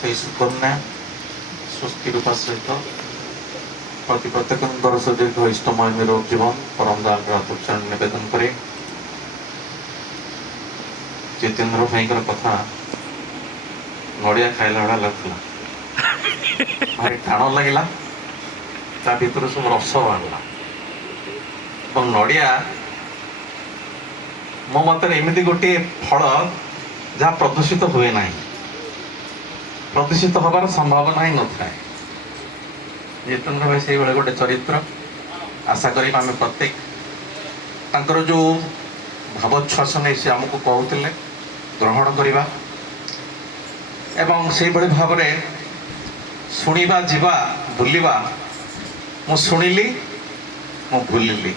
সেই সুকন্যা স্বস্তি রূপা সহিত প্রতি প্রত্যেকଙ୍କର সুদীর্ঘ ইষ্টময় নিরোগ জীবন পরম দয়াଳୁର ଉଚ୍ଚାରଣ ନିବେଦନ করে ଜିତେନ୍ଦ୍ର ଭାଇଙ୍କର କଥା ନଡ଼ିଆ ଖାଇଲା ଭଳିଆ ଲାଗୁଥିଲା, ଭାରି ଟାଣ ଲାଗିଲା, ତା ଭିତରୁ ସବୁ ରସ ବାହାରିଲା। ଏବଂ ନଡ଼ିଆ ମୋ ମତରେ ଏମିତି ଗୋଟିଏ ଫଳ ଯାହା ପ୍ରଦୂଷିତ ହୁଏ ନାହିଁ, ପ୍ରଦୂଷିତ ହେବାର ସମ୍ଭାବନା ହିଁ ନଥାଏ। ଜିତେନ୍ଦ୍ର ଭାଇ ସେଇଭଳି ଗୋଟେ ଚରିତ୍ର। ଆଶା କରିବା ଆମେ ପ୍ରତ୍ୟେକ ତାଙ୍କର ଯେଉଁ ଭାବୋଚ୍ଛ୍ୱାସ ନେଇ ସେ ଆମକୁ କହୁଥିଲେ ଗ୍ରହଣ କରିବା ଏବଂ ସେଇଭଳି ଭାବରେ ଶୁଣିବା, ଯିବା, ବୁଲିବା। ମୁଁ ଶୁଣିଲି, ମୁଁ ଭୁଲିଲି,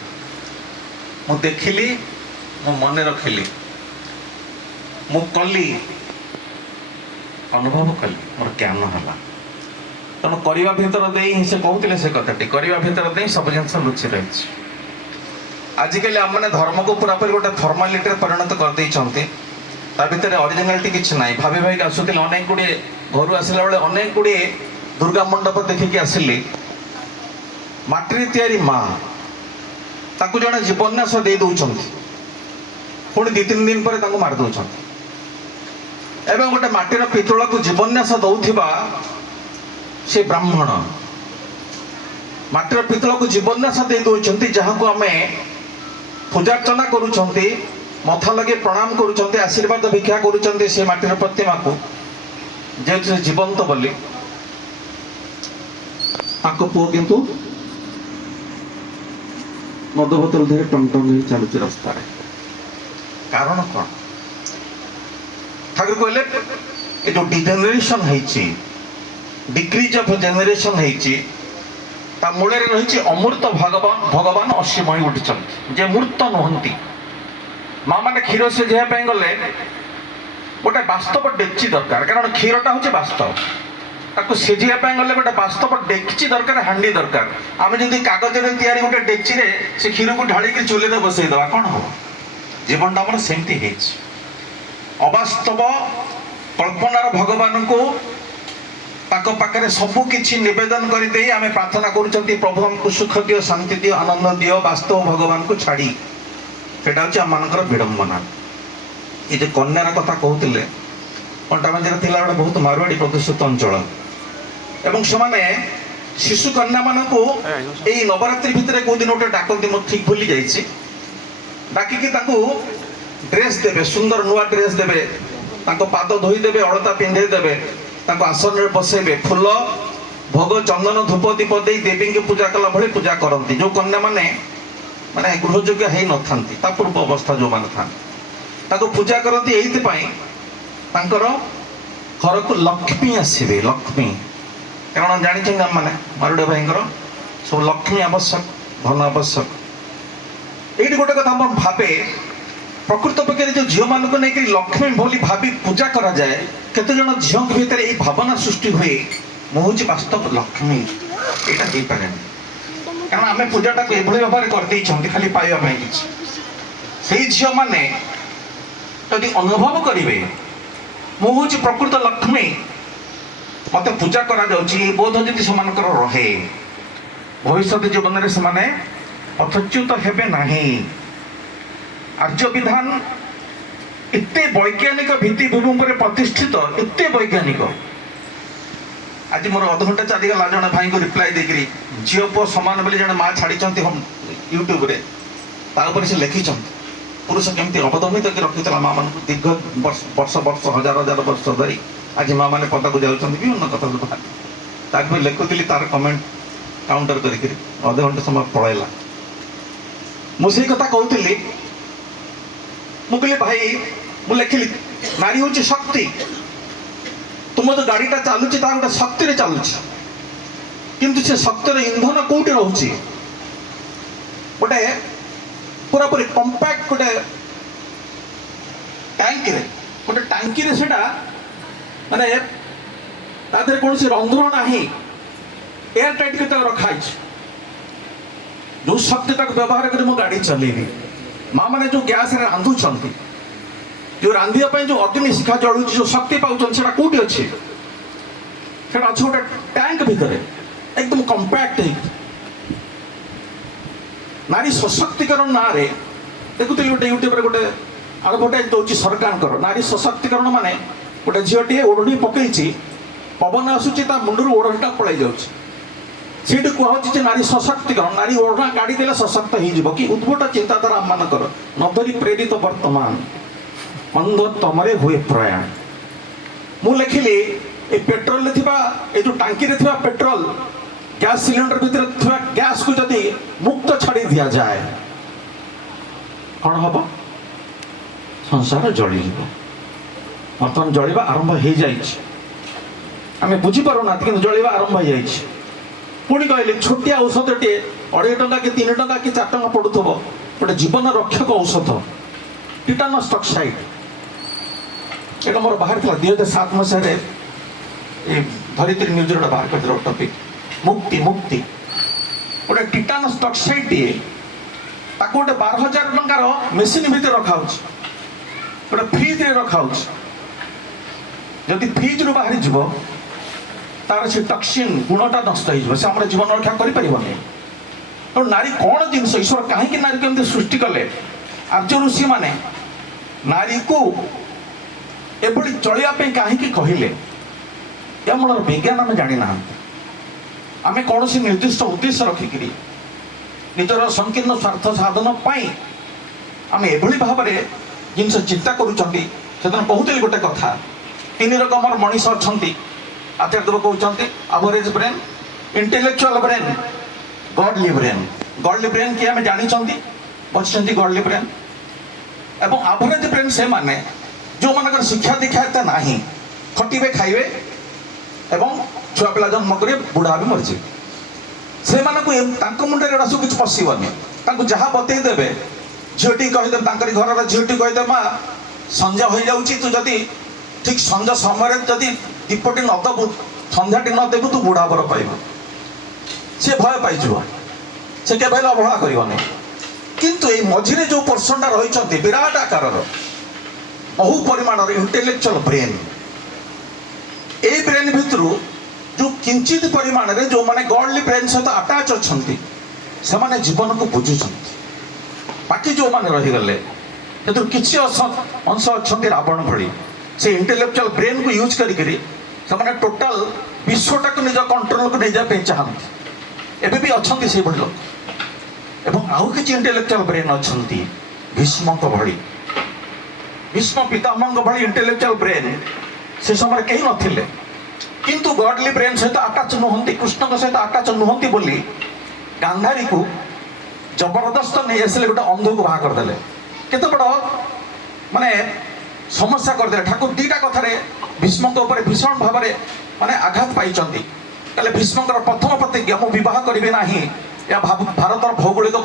ମୁଁ ଦେଖିଲି, ମୁଁ ମନେ ରଖିଲି, ମୁଁ କଲି, ଅନୁଭବ କଲି, ମୋର ଜ୍ଞାନ ହେଲା। ତେଣୁ କରିବା ଭିତର ଦେଇ ହିଁ ସେ କହୁଥିଲେ ସେ କଥାଟି, କରିବା ଭିତର ଦେଇ ସବୁ ଜିନିଷ ଲୁଚି ରହିଛି। ଆଜିକାଲି ଆମମାନେ ଧର୍ମକୁ ପୁରାପୁରି ଗୋଟେ ଫର୍ମାଲିଟିରେ ପରିଣତ କରିଦେଇଛନ୍ତି, ତା ଭିତରେ ଅରିଜିନାଲିଟି କିଛି ନାହିଁ। ଭାବି ଭାବିକି ଆସୁଥିଲେ, ଅନେକ ଗୁଡ଼ିଏ ଘରୁ ଆସିଲା ବେଳେ ଅନେକ ଗୁଡ଼ିଏ ଦୁର୍ଗା ମଣ୍ଡପ ଦେଖିକି ଆସିଲି। ମାଟିରେ ତିଆରି ମା, ତାକୁ ଜଣେ ଜୀବନ୍ୟାସ ଦେଇ ଦେଉଛନ୍ତି, ପୁଣି 2-3 ଦିନ ପରେ ତାଙ୍କୁ ମାରି ଦେଉଛନ୍ତି। ଏବଂ ଗୋଟେ ମାଟିର ପିତଳକୁ ଜୀବନ୍ୟାସ ଦେଉଥିବା ସେ ବ୍ରାହ୍ମଣ ମାଟିର ପିତଳକୁ ଜୀବନ୍ୟାସ ଦେଇ ଦେଉଛନ୍ତି, ଯାହାକୁ ଆମେ ପୂଜାର୍ଚ୍ଚନା କରୁଛନ୍ତି, ମଥା ଲଗେଇ ପ୍ରଣାମ କରୁଛନ୍ତି, ଆଶୀର୍ବାଦ ଭିକ୍ଷା କରୁଛନ୍ତି ସେ ମାଟିର ପ୍ରତିମାକୁ, ଯେହେତୁ ସେ ଜୀବନ୍ତ ବୋଲି। ତାଙ୍କ ପୁଅ କିନ୍ତୁ ମଦ ବୋତଲ ଧରି ଟଙ୍ଗ ଟଙ୍ଗ ହେଇ ଚାଲୁଛି ରାସ୍ତାରେ। କାରଣ କ'ଣ? ଠାକୁର କହିଲେ ଏ ଯୋଉ ଡିଜେନେରେସନ୍ ହେଇଛି, ଡିକ୍ରିଜ୍ ଅଫ୍ ଜେନେରେସନ୍ ହେଇଛି, ତା ମୂଳରେ ରହିଛି ଅମୂର୍ତ୍ତ ଭଗବାନ ଅସୀମ ହୋଇ ଉଠିଛନ୍ତି, ଯେ ମୂର୍ତ୍ତ ନୁହନ୍ତି। ମା ମାନେ କ୍ଷୀର ସିଝେଇବା ପାଇଁ ଗଲେ ଗୋଟେ ବାସ୍ତବ ଡେକ୍ଚି ଦରକାର, କାରଣ କ୍ଷୀରଟା ହେଉଛି ବାସ୍ତବ। ତାକୁ ସିଝେଇବା ପାଇଁ ଗଲେ ଗୋଟେ ବାସ୍ତବ ଡେକ୍ଚି ଦରକାର, ହାଣ୍ଡି ଦରକାର। ଆମେ ଯଦି କାଗଜରେ ତିଆରି ଗୋଟେ ଡେକ୍ଚିରେ ସେ କ୍ଷୀରକୁ ଢାଳିକି ଚୁଲିରେ ବସେଇଦେବା, କ'ଣ ହବ? ଜୀବନଟା ଆମର ସେମିତି ହେଇଛି। ଅବାସ୍ତବ କଳ୍ପନାର ଭଗବାନଙ୍କୁ ତାଙ୍କ ପାଖରେ ସବୁ କିଛି ନିବେଦନ କରିଦେଇ ଆମେ ପ୍ରାର୍ଥନା କରୁଛନ୍ତି, ପ୍ରଭୁ ଆମକୁ ସୁଖ ଦିଅ, ଶାନ୍ତି ଦିଅ, ଆନନ୍ଦ ଦିଅ, ବାସ୍ତବ ଭଗବାନଙ୍କୁ ଛାଡ଼ି। ସେଇଟା ହେଉଛି ଆମମାନଙ୍କର ବିଡ଼ମ୍ବନା। ଏ ଯେ କନ୍ୟାର କଥା କହୁଥିଲେ, କଣ୍ଟାବାଞ୍ଜିରେ ଥିଲାବେଳେ ବହୁତ ମାରୁଆଡ଼ି ପ୍ରଦୂଷିତ ଅଞ୍ଚଳ, ଏବଂ ସେମାନେ ଶିଶୁ କନ୍ୟାମାନଙ୍କୁ ଏଇ ନବରାତ୍ରି ଭିତରେ କେଉଁ ଦିନ ଗୋଟେ ଡାକନ୍ତି, ମୁଁ ଠିକ୍ ଭୁଲି ଯାଇଛି। ଡାକିକି ତାଙ୍କୁ ଡ୍ରେସ୍ ଦେବେ, ସୁନ୍ଦର ନୂଆ ଡ୍ରେସ୍ ଦେବେ, ତାଙ୍କ ପାଦ ଧୋଇଦେବେ, ଅଳତା ପିନ୍ଧେଇ ଦେବେ, ତାଙ୍କୁ ଆସନରେ ବସେଇବେ, ଫୁଲ ଭୋଗ ଚନ୍ଦନ ଧୂପ ଦୀପ ଦେଇ ଦେବୀଙ୍କୁ ପୂଜା କଲା ଭଳି ପୂଜା କରନ୍ତି। ଯେଉଁ କନ୍ୟାମାନେ ମାନେ ଗୃହଯୋଗ୍ୟ ହେଇନଥାନ୍ତି, ତା ପୂର୍ବ ଅବସ୍ଥା ଯେଉଁମାନେ ଥାନ୍ତି, ତାଙ୍କୁ ପୂଜା କରନ୍ତି ଏଇଥିପାଇଁ ତାଙ୍କର ଘରକୁ ଲକ୍ଷ୍ମୀ ଆସିବେ। ଲକ୍ଷ୍ମୀ, କାରଣ ଜାଣିଛନ୍ତି ଆମମାନେ ମାରୁଡ଼ ଭାଇଙ୍କର ସବୁ ଲକ୍ଷ୍ମୀ ଆବଶ୍ୟକ, ଧନ ଆବଶ୍ୟକ। ଏଇଠି ଗୋଟେ କଥା ମୁଁ ଭାବେ, ପ୍ରକୃତ ପକ୍ଷରେ ଯେଉଁ ଝିଅମାନଙ୍କୁ ନେଇକି ଲକ୍ଷ୍ମୀ ବୋଲି ଭାବି ପୂଜା କରାଯାଏ, କେତେଜଣ ଝିଅଙ୍କ ଭିତରେ ଏଇ ଭାବନା ସୃଷ୍ଟି ହୁଏ, ମୁଁ ହେଉଛି ବାସ୍ତବ ଲକ୍ଷ୍ମୀ। ଏଇଟା ହେଇପାରେନି, କାରଣ ଆମେ ପୂଜାଟାକୁ ଏଭଳି ଭାବରେ କରିଦେଇଛନ୍ତି ଖାଲି ପାଇବା ପାଇଁ କିଛି। ସେଇ ଝିଅମାନେ ଯଦି ଅନୁଭବ କରିବେ ମୁଁ ହେଉଛି ପ୍ରକୃତ ଲକ୍ଷ୍ମୀ, ମୋତେ ପୂଜା କରାଯାଉଛି, ଏ ବୋଧ ଯଦି ସେମାନଙ୍କର ରହେ, ଭବିଷ୍ୟତ ଜୀବନରେ ସେମାନେ ଅତ୍ୟୁଚ୍ୟୁତ ହେବେ ନାହିଁ। ଆର୍ଯ୍ୟ ବିଧାନ ଏତେ ବୈଜ୍ଞାନିକ ଭିତ୍ତିଭୂମି ଉପରେ ପ୍ରତିଷ୍ଠିତ, ଏତେ ବୈଜ୍ଞାନିକ। ଆଜି ମୋର ଅଧଘଣ୍ଟା ଚାଲିଗଲା ଜଣେ ଭାଇଙ୍କୁ ରିପ୍ଲାଏ ଦେଇକିରି, ଝିଅ ପୁଅ ସମାନ ବୋଲି ଜଣେ ମା ଛାଡ଼ିଛନ୍ତି ୟୁଟ୍ୟୁବରେ, ତା ଉପରେ ସେ ଲେଖିଛନ୍ତି ପୁରୁଷ କେମିତି ଅବଦମିତ କରି ରଖିଥିଲା ମା ମାନଙ୍କୁ ଦୀର୍ଘ ବର୍ଷ ହଜାର ହଜାର ବର୍ଷ ଧରି। ଆଜି ମା ମାନେ ପଦାକୁ ଯାଉଛନ୍ତି, ବିଭିନ୍ନ କଥା ବାହାରି। ତାକୁ ବି ଲେଖୁଥିଲି, ତାର କମେଣ୍ଟ କାଉଣ୍ଟର କରିକିରି ଅଧଘଣ୍ଟା ସମୟ ପଳେଇଲା। ମୁଁ ସେଇ କଥା କହୁଥିଲି, ମୁଁ କହିଲି ଭାଇ, ମୁଁ ଲେଖିଲି ନାରୀ ହେଉଛି ଶକ୍ତି। ତୁମ ଯୋଉ ଗାଡ଼ିଟା ଚାଲୁଛି ତାହା ଗୋଟେ ଶକ୍ତିରେ ଚାଲୁଛି, କିନ୍ତୁ ସେ ଶକ୍ତିର ଇନ୍ଧନ କୋଉଠି ରହୁଛି? ଗୋଟେ ପୁରାପୁରି କମ୍ପାକ୍ଟ ଗୋଟେ ଟାଙ୍କିରେ ସେଟା ମାନେ ତା ଦେହରେ କୌଣସି ରନ୍ଧ୍ର ନାହିଁ, ଏୟାର ଟାଇଟ୍ କରି ତାକୁ ରଖାଯାଇଛି। ଯେଉଁ ଶକ୍ତି ତାକୁ ବ୍ୟବହାର କରି ମୁଁ ଗାଡ଼ି ଚଲେଇବି। ମା ମାନେ ଯେଉଁ ଗ୍ୟାସରେ ରାନ୍ଧୁଛନ୍ତି, ଯେଉଁ ରାନ୍ଧିବା ପାଇଁ ଯେଉଁ ଅଗ୍ନି ଶିଖା ଜଳୁଛି, ଯେଉଁ ଶକ୍ତି ପାଉଛନ୍ତି, ସେଟା କୋଉଠି ଅଛି? সেটা আছে গোটে ট্যাঙ্ক ভিতরে একদম কম্ପାକ୍ଟ ହେଇକି ନାରୀ ସଶକ୍ତିକରଣ ନାଁରେ ଦେଖୁଥିଲି ଗୋଟେ ୟୁଟ୍ୟୁବରେ ଗୋଟେ ଆଡଭର୍ଟାଇଜ ଦଉଛି ସରକାରଙ୍କର ନାରୀ ସଶକ୍ତିକରଣ ମାନେ ଗୋଟେ ଝିଅଟିଏ ଓଢ଼ଣୀ ପକେଇଛି ପବନ ଆସୁଛି ତା ମୁଣ୍ଡରୁ ଓଢ଼ଣୀଟା ପଳାଇ ଯାଉଛି ସେଇଠି କୁହାଯାଉଛି ଯେ ନାରୀ ସଶକ୍ତିକରଣ ନାରୀ ଓଢ଼ଣା କାଢ଼ିଦେଲେ ସଶକ୍ତ ହେଇଯିବ କି ଉଦ୍ଭଟ ଚିନ୍ତାଧାରା ଆମମାନଙ୍କର ନଦରୀ ପ୍ରେରିତ ବର୍ତ୍ତମାନ ଅନ୍ଧ ତମରେ ହୁଏ ପ୍ରୟାଣ ମୁଁ ଲେଖିଲି ଏ ପେଟ୍ରୋଲରେ ଥିବା ଏ ଯେଉଁ ଟାଙ୍କିରେ ଥିବା ପେଟ୍ରୋଲ ଗ୍ୟାସ୍ ସିଲିଣ୍ଡର ଭିତରେ ଥିବା ଗ୍ୟାସକୁ ଯଦି ମୁକ୍ତ ଛାଡ଼ି ଦିଆଯାଏ କ'ଣ ହବ ସଂସାର ଜଳିଯିବ ବର୍ତ୍ତମାନ ଜଳିବା ଆରମ୍ଭ ହେଇଯାଇଛି ଆମେ ବୁଝିପାରୁନାହାନ୍ତି କିନ୍ତୁ ଜଳିବା ଆରମ୍ଭ ହେଇଯାଇଛି ପୁଣି କହିଲେ ଛୋଟିଆ ଔଷଧଟିଏ 2.5 ଟଙ୍କା କି 3 ଟଙ୍କା କି 4 ଟଙ୍କା ପଡ଼ୁଥିବ ଗୋଟେ ଜୀବନ ରକ୍ଷକ ଔଷଧ ଟିଟାନସ୍ ଟକ୍ସାଇଡ୍ ଏଇଟା ମୋର ବାହାରିଥିଲା 2007 ମସିହାରେ ଏ ଧରିତ୍ରୀ ନ୍ୟୁଜ୍ରେ ଗୋଟେ ବାହାର କରିଥିଲା ଟପିକ୍ ମୁକ୍ତି ମୁକ୍ତି ଗୋଟେ ଟିଟାନସ୍ ଟକ୍ସାଇଡ୍ଟିଏ ତାକୁ ଗୋଟେ 12,000 ଟଙ୍କାର ମେସିନ୍ ଭିତରେ ରଖାହେଉଛି ଗୋଟେ ଫ୍ରିଜ୍ରେ ରଖାହେଉଛି ଯଦି ଫ୍ରିଜ୍ରୁ ବାହାରିଯିବ ତାର ସେ ଟକ୍ସିନ୍ ଗୁଣଟା ନଷ୍ଟ ହେଇଯିବ ସେ ଆମର ଜୀବନ ରକ୍ଷା କରିପାରିବନି ତେଣୁ ନାରୀ କ'ଣ ଜିନିଷ ଈଶ୍ୱର କାହିଁକି ନାରୀକୁ ଏମିତି ସୃଷ୍ଟି କଲେ ଆର୍ଯ୍ୟ ଋଷିମାନେ ନାରୀକୁ ଏଭଳି ଚଳିବା ପାଇଁ କାହିଁକି କହିଲେ ଏ ମୂଳର ବିଜ୍ଞାନ ଆମେ ଜାଣିନାହାନ୍ତି ଆମେ କୌଣସି ନିର୍ଦ୍ଦିଷ୍ଟ ଉଦ୍ଦେଶ୍ୟ ରଖିକିରି ନିଜର ସଂକୀର୍ଣ୍ଣ ସ୍ୱାର୍ଥ ସାଧନ ପାଇଁ ଆମେ ଏଭଳି ଭାବରେ ଜିନିଷ ଚିନ୍ତା କରୁଛନ୍ତି ସେଦିନ କହୁଥିଲି ଗୋଟେ କଥା 3 ରକମର ମଣିଷ ଅଛନ୍ତି ଆଚାର୍ଯ୍ୟଦେବ କହୁଛନ୍ତି average brain intellectual brain godly brain କିଏ ଆମେ ଜାଣିଛନ୍ତି ବସିଛନ୍ତି ଗଡଲି ବ୍ରେନ୍ ଏବଂ ଆଭରେଜ ବ୍ରେନ୍ ସେମାନେ ଯେଉଁମାନଙ୍କର ଶିକ୍ଷା ଦୀକ୍ଷା ଏତେ ନାହିଁ ଖଟିବେ ଖାଇବେ ଏବଂ ଛୁଆ ପିଲା ଜନ୍ମ କରିବେ ବୁଢ଼ା ବି ମରିଯିବେ ସେମାନଙ୍କୁ ତାଙ୍କ ମୁଣ୍ଡରେ ଏଗୁଡ଼ା ସବୁ କିଛି ପଶିବନି ତାଙ୍କୁ ଯାହା ବତେଇ ଦେବେ ଝିଅଟି କହିଦେବେ ତାଙ୍କରି ଘରର ଝିଅଟି କହିଦେବେ ମା ସଞ୍ଜ ହୋଇଯାଉଛି ତୁ ଯଦି ଠିକ୍ ସଞ୍ଜ ସମୟରେ ଯଦି ଦୀପଟି ନ ଦେବୁ ସନ୍ଧ୍ୟାଟି ନ ଦେବୁ ତୁ ବୁଢ଼ା ବର ପାଇବୁ ସେ ଭୟ ପାଇଯିବ ସେ କେବେ ହେଲେ ଅବହେଳା କରିବନି କିନ୍ତୁ ଏଇ ମଝିରେ ଯେଉଁ ପର୍ସନଟା ରହିଛନ୍ତି ବିରାଟ ଆକାରର ବହୁ ପରିମାଣର ଇଣ୍ଟେଲେକ୍ଚୁଆଲ ବ୍ରେନ୍ ଏଇ ବ୍ରେନ୍ ଭିତରୁ ଯେଉଁ କିଞ୍ଚିତ ପରିମାଣରେ ଯେଉଁମାନେ ଗଡଲି ବ୍ରେନ୍ ସହିତ ଆଟାଚ୍ ଅଛନ୍ତି ସେମାନେ ଜୀବନକୁ ବୁଝୁଛନ୍ତି ବାକି ଯେଉଁମାନେ ରହିଗଲେ ସେଥିରୁ କିଛି ଅଂଶ ଅଛନ୍ତି ରାବଣ ଭଳି ସେ ଇଣ୍ଟେଲେକ୍ଚୁଆଲ ବ୍ରେନ୍କୁ ୟୁଜ୍ କରିକିରି ସେମାନେ ଟୋଟାଲ ବିଶ୍ୱଟାକୁ ନିଜ କଣ୍ଟ୍ରୋଲକୁ ନେଇଯିବା ପାଇଁ ଚାହାନ୍ତି ଏବେ ବି ଅଛନ୍ତି ସେଇଭଳି ଲୋକ ଏବଂ ଆଉ କିଛି ଇଣ୍ଟେଲେକ୍ଚୁଆଲ ବ୍ରେନ୍ ଅଛନ୍ତି ଭୀଷ୍ମଙ୍କ ଭଳି ଭୀଷ୍ମ ପିତାମହଙ୍କ ଭଳି ଇଣ୍ଟେଲେକ୍ଚୁଆଲ ବ୍ରେନ୍ ସେ ସମୟରେ କେହି ନଥିଲେ କିନ୍ତୁ ଗଡଲି ବ୍ରେନ୍ ସହିତ ଆଟାଚ୍ ନୁହନ୍ତି କୃଷ୍ଣଙ୍କ ସହିତ ଆଟାଚ୍ ନୁହନ୍ତି ବୋଲି ଗାନ୍ଧାରୀକୁ ଜବରଦସ୍ତ ନେଇ ଆସିଲେ ଗୋଟେ ଅନ୍ଧକୁ ବାହା କରିଦେଲେ କେତେ ବଡ଼ ମାନେ ସମସ୍ୟା କରିଦେଲେ ଠାକୁର ଦୁଇଟା କଥାରେ ଭୀଷ୍ମଙ୍କ ଉପରେ ଭୀଷଣ ଭାବରେ ମାନେ ଆଘାତ ପାଇଛନ୍ତି କହିଲେ ଭୀଷ୍ମଙ୍କର ପ୍ରଥମ ପ୍ରତିଜ୍ଞା ମୁଁ ବିବାହ କରିବି ନାହିଁ ଏହା ଭାରତର ଭୌଗୋଳିକ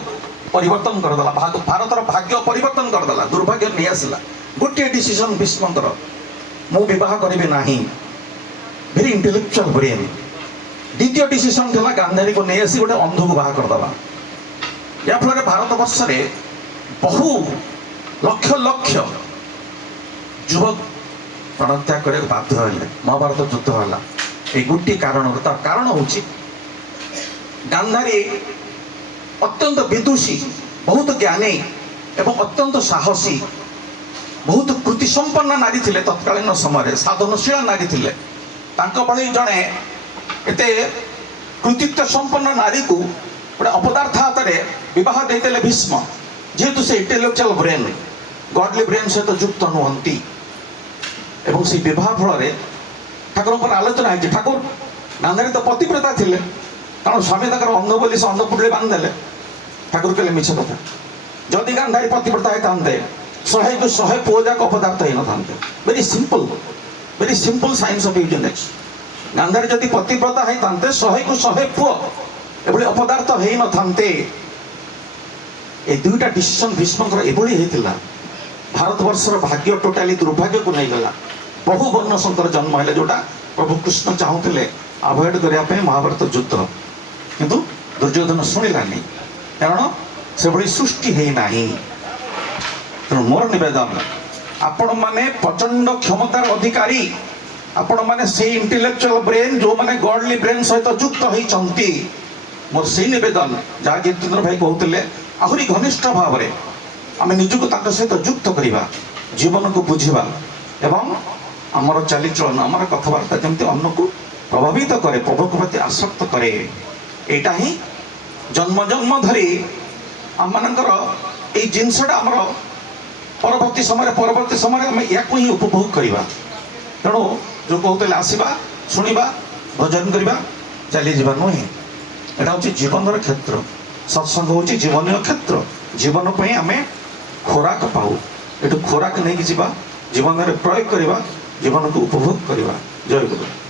ପରିବର୍ତ୍ତନ କରିଦେଲା ଭାରତର ଭାଗ୍ୟ ପରିବର୍ତ୍ତନ କରିଦେଲା ଦୁର୍ଭାଗ୍ୟ ନେଇ ଆସିଲା ଗୋଟିଏ ଡିସିସନ୍ ଭୀଷ୍ମଙ୍କର ମୁଁ ବିବାହ କରିବି ନାହିଁ ଭେରି ଇଣ୍ଟେଲେକ୍ଚୁଆଲ ବ୍ରେନ୍ ଦ୍ୱିତୀୟ ଡିସିସନ୍ ଥିଲା ଗାନ୍ଧାରୀକୁ ନେଇ ଆସି ଗୋଟେ ଅନ୍ଧକୁ ବାହା କରିଦେବା ଯାହାଫଳରେ ଭାରତବର୍ଷରେ ବହୁ ଲକ୍ଷ ଲକ୍ଷ ଯୁବକ ପ୍ରାଣତ୍ୟାଗ କରିବାକୁ ବାଧ୍ୟ ହେଲେ ମହାଭାରତ ଯୁଦ୍ଧ ହେଲା এই ଗୋଟିଏ କାରଣରୁ ତାର କାରଣ ହେଉଛି ଗାନ୍ଧାରୀ ଅତ୍ୟନ୍ତ ବିଦୁଷୀ ବହୁତ ଜ୍ଞାନୀ ଏବଂ ଅତ୍ୟନ୍ତ ସାହସୀ ବହୁତ କୃତିସମ୍ପନ୍ନ ନାରୀ ଥିଲେ ତତ୍କାଳୀନ ସମୟରେ ସାଧନଶୀଳ ନାରୀ ଥିଲେ ତାଙ୍କ ଭଳି ଜଣେ ଏତେ କୃତିତ୍ୱ ସମ୍ପନ୍ନ ନାରୀକୁ ଗୋଟେ ଅପଦାର୍ଥ ହାତରେ ବିବାହ ଦେଇଥିଲେ ଭୀଷ୍ମ ଯେହେତୁ ସେ ଇଣ୍ଟେଲେକ୍ଚୁଆଲ ବ୍ରେନ୍ ଗଡଲି ବ୍ରେନ୍ ସହିତ ଯୁକ୍ତ ନୁହନ୍ତି ଏବଂ ସେ ବିବାହ ଫଳରେ ଠାକୁରଙ୍କର ଆଲୋଚନା ହେଇଛି ଠାକୁର ଗାନ୍ଧାରୀ ତ ପତିବ୍ରତା ଥିଲେ କାରଣ ସ୍ୱାମୀ ତାଙ୍କର ଅନ୍ଧ ବୋଲି ସେ ଅନ୍ଧ ପୁଟୁଳି ବାନ୍ଧିଦେଲେ ଠାକୁର କହିଲେ ମିଛ କଥା ଯଦି ଗାନ୍ଧାରୀ ପତିବ୍ରତା ହେଇଥାନ୍ତେ 100କୁ 100 ପୁଅ ଯାକ ଅପଦାର୍ଥ ହେଇନଥାନ୍ତେ very simple science of eugenics Gandhari ଯଦି ପତିବ୍ରତା ହେଇଥାନ୍ତେ 100କୁ 100 ପୁଅ ଏଭଳି ଅପଦାର୍ଥ ହେଇନଥାନ୍ତେ ଏ ଦୁଇଟା ଡିସିସନ୍ ଭୀଷ୍ମଙ୍କର ଏଭଳି ହେଇଥିଲା ଭାରତବର୍ଷର ଭାଗ୍ୟ ଟୋଟାଲି ଦୁର୍ଭାଗ୍ୟକୁ ନେଇଗଲା ବହୁ ବର୍ଣ୍ଣ ସନ୍ତାନ ଜନ୍ମ ହେଲେ ଯୋଉଟା ପ୍ରଭୁ କୃଷ୍ଣ ଚାହୁଁଥିଲେ ଆଭଏଡ୍ କରିବା ପାଇଁ ମହାଭାରତ ଯୁଦ୍ଧ କିନ୍ତୁ ଦୁର୍ଯ୍ୟୋଧନ ଶୁଣିଲାନି କାରଣ ସେଭଳି ସୃଷ୍ଟି ହେଇନାହିଁ ତେଣୁ ମୋର ନିବେଦନ ଆପଣମାନେ ପ୍ରଚଣ୍ଡ କ୍ଷମତାର ଅଧିକାରୀ आपण मैंने से इंटेलेक्चुअल ब्रेन जो मैंने गॉडली ब्रेन सहित युक्त होती मोर से नवेदन जहाँ जितेन्द्र भाई कहते आहरी घनिष्ठ भाव में आम निजक सहित युक्त करवा जीवन को बुझा एवं आमर चालीचलन आमर कथबार्ता जमी अन्न को प्रभावित करे प्रभु के प्रति आसक्त करे यहाँ ही जन्म जन्म धरी आम मानकर ये जिनसटा आमर परवर्ती समय आम या ही उपभोग करवा तेणु जो कहते आसवा शुणा भजन करवा चली जा नुहे यहाँ हूँ जीवन क्षेत्र सत्संग हूँ जीवन क्षेत्र जीवन पर आम खोराक पाऊ ये खोराक नहीं जीवन में प्रयोग करवा जीवन को उपभोग करवा जय गुरु।